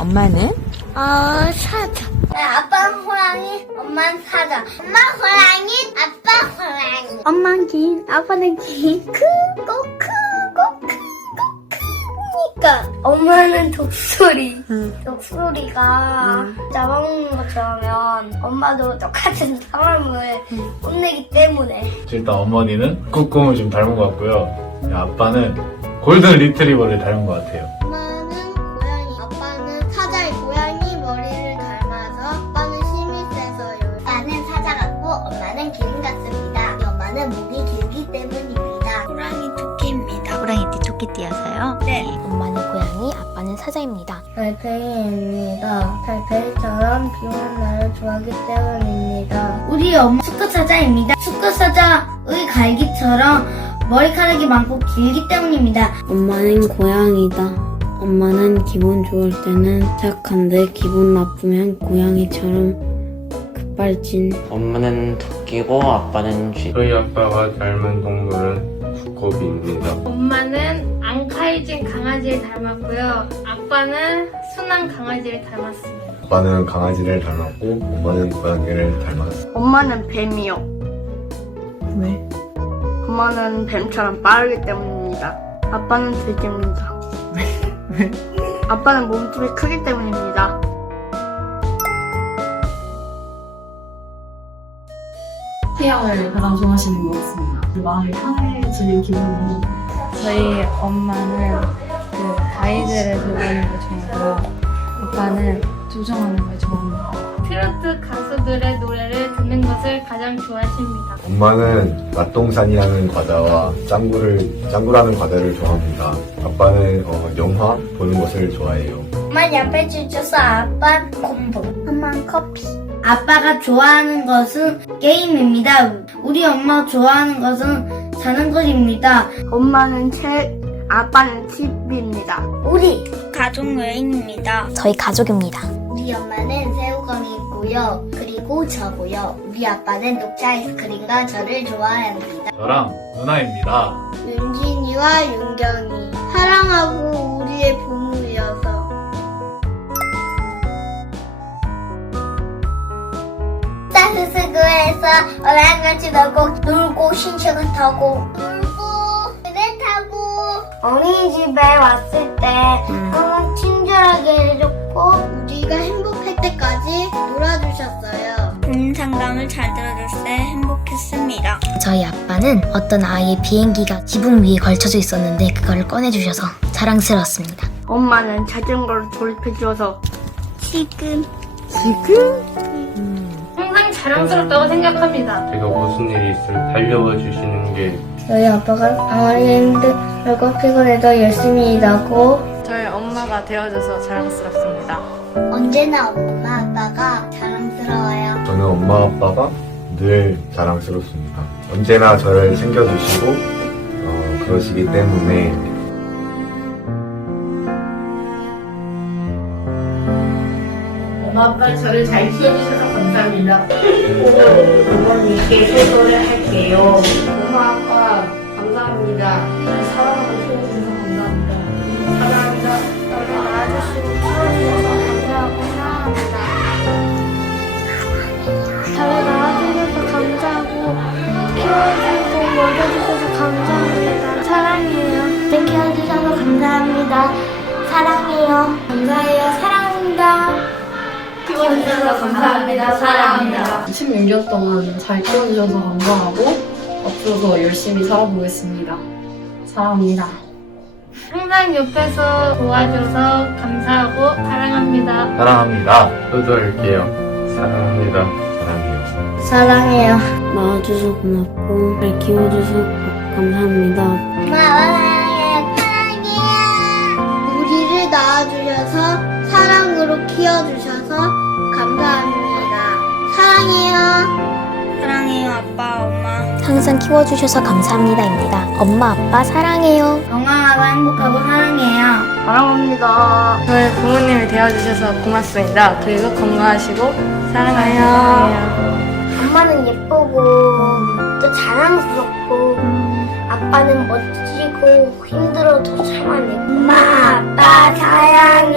엄마는? 어, 사자. 아빠는 호랑이, 엄마는 사자. 엄마 호랑이, 아빠 호랑이. 엄마는 긴, 아빠는 긴. 크고 크고 크고 크니까. 엄마는 독수리. 독수리가 잡아먹는 것처럼 하면 엄마도 똑같은 사람을 혼내기 때문에. 일단 어머니는 꾹꾹을 좀 닮은 것 같고요. 아빠는 골든 리트리버를 닮은 것 같아요. 토끼띠여서요? 네. 엄마는 고양이, 아빠는 사자입니다. 달팽이입니다. 달팽이처럼 비 오는 날을 좋아하기 때문입니다. 우리 엄마 수컷사자입니다. 수컷사자의 갈기처럼 머리카락이 많고 길기 때문입니다. 엄마는 고양이다. 엄마는 기분 좋을 때는 착한데 기분 나쁘면 고양이처럼 급발진. 엄마는 토끼고 아빠는 쥐. 저희 아빠가 닮은 동물은 두꺼비입니다. 엄마는 앙카이진 강아지를 닮았고요. 아빠는 순한 강아지를 닮았습니다. 아빠는 강아지를 닮았고 엄마는 고양이를 닮았어. 엄마는 뱀이요. 왜? 엄마는 뱀처럼 빠르기 때문입니다. 아빠는 돼지입니다. 아빠는 몸집이 크기 때문입니다. 태양을 가장 좋아하시는 것 같습니다. 마음이 편해지는 기분이 저희 엄마는 그 가이드를 들어가는 걸 좋아하고요. 아빠는 조정하는 걸 좋아합니다. 트로트 가수들의 노래를 듣는 것을 가장 좋아하십니다. 엄마는 맛동산이라는 과자와 짱구를 짱구라는 과자를 좋아합니다. 아빠는 어, 영화 보는 것을 좋아해요. 엄마 옆에 주셔서 아빠는 공부, 엄마는 커피. 아빠가 좋아하는 것은 게임입니다. 우리 엄마가 좋아하는 것은 자는 것입니다. 엄마는 책, 아빠는 TV입니다. 우리 가족 여행입니다. 저희 가족입니다. 우리 엄마는 새우깡이고요. 그리고 저고요. 우리 아빠는 녹차 아이스크림과 저를 좋아합니다. 저랑 누나입니다. 윤진이와 윤경이 사랑하고 우리의 부모여서 따스스그에서 어랑 같이 놀고 놀고 신체가 타고 놀고 그네 타고 어린이집에 왔을 때 항상 친절하게 해줬고 우리가 행복할 때까지 놀아주셨어요. 고민 상담을 잘 들어줄 때 행복했습니다. 저희 아빠는 어떤 아이의 비행기가 지붕 위에 걸쳐져 있었는데 그거를 꺼내주셔서 자랑스러웠습니다. 엄마는 자전거를 조립해주어서 지금 항상 자랑스럽다고 생각합니다. 제가 무슨 일이 있으면 달려와 주시는 게 저희 아빠가 아무리 힘들고 피곤해도 열심히 일하고 저희 엄마가 되어줘서 자랑스럽습니다. 언제나 엄마 아빠가 자랑스러워요. 저는 엄마 아빠가 늘 자랑스럽습니다. 언제나 저를 챙겨주시고 어, 그러시기 때문에 엄마 아빠 저를 잘 키워주셔서 감사합니다. 어머니께 효도를 할게요. 엄마 아빠 감사합니다. 사랑하고 키워주셔서 감사합니다. 사랑합니다. 저를 알아주시고 키워주셔서 감사하고 사랑합니다. 저를 낳아주셔서 감사하고 키워주고 먹여주셔서 감사합니다. 사랑해요. 네, 키워주셔서 감사합니다. 사랑해요. 감사해요. 사랑합니다. 키워주셔서 감사합니다. 사랑합니다. 16년 동안 잘 키워주셔서 감사하고 앞으로도 열심히 살아보겠습니다. 사랑합니다. 항상 옆에서 도와줘서 감사하고 사랑합니다. 사랑합니다. 효도할게요. 사랑합니다. 사랑해요. 사랑해요. 낳아줘서 고맙고 잘 키워줘서 감사합니다. 사 감사합니다. 사랑해요. 사랑해요, 아빠, 엄마. 항상 키워주셔서 감사합니다입니다. 엄마, 아빠 사랑해요. 건강하고 행복하고 사랑해요. 사랑합니다. 저희 부모님이 되어주셔서 고맙습니다. 그리고 건강하시고 사랑해요. 엄마는 예쁘고 또 자랑스럽고 아빠는 멋지고 힘들어도 참아내고 엄마 아빠 사랑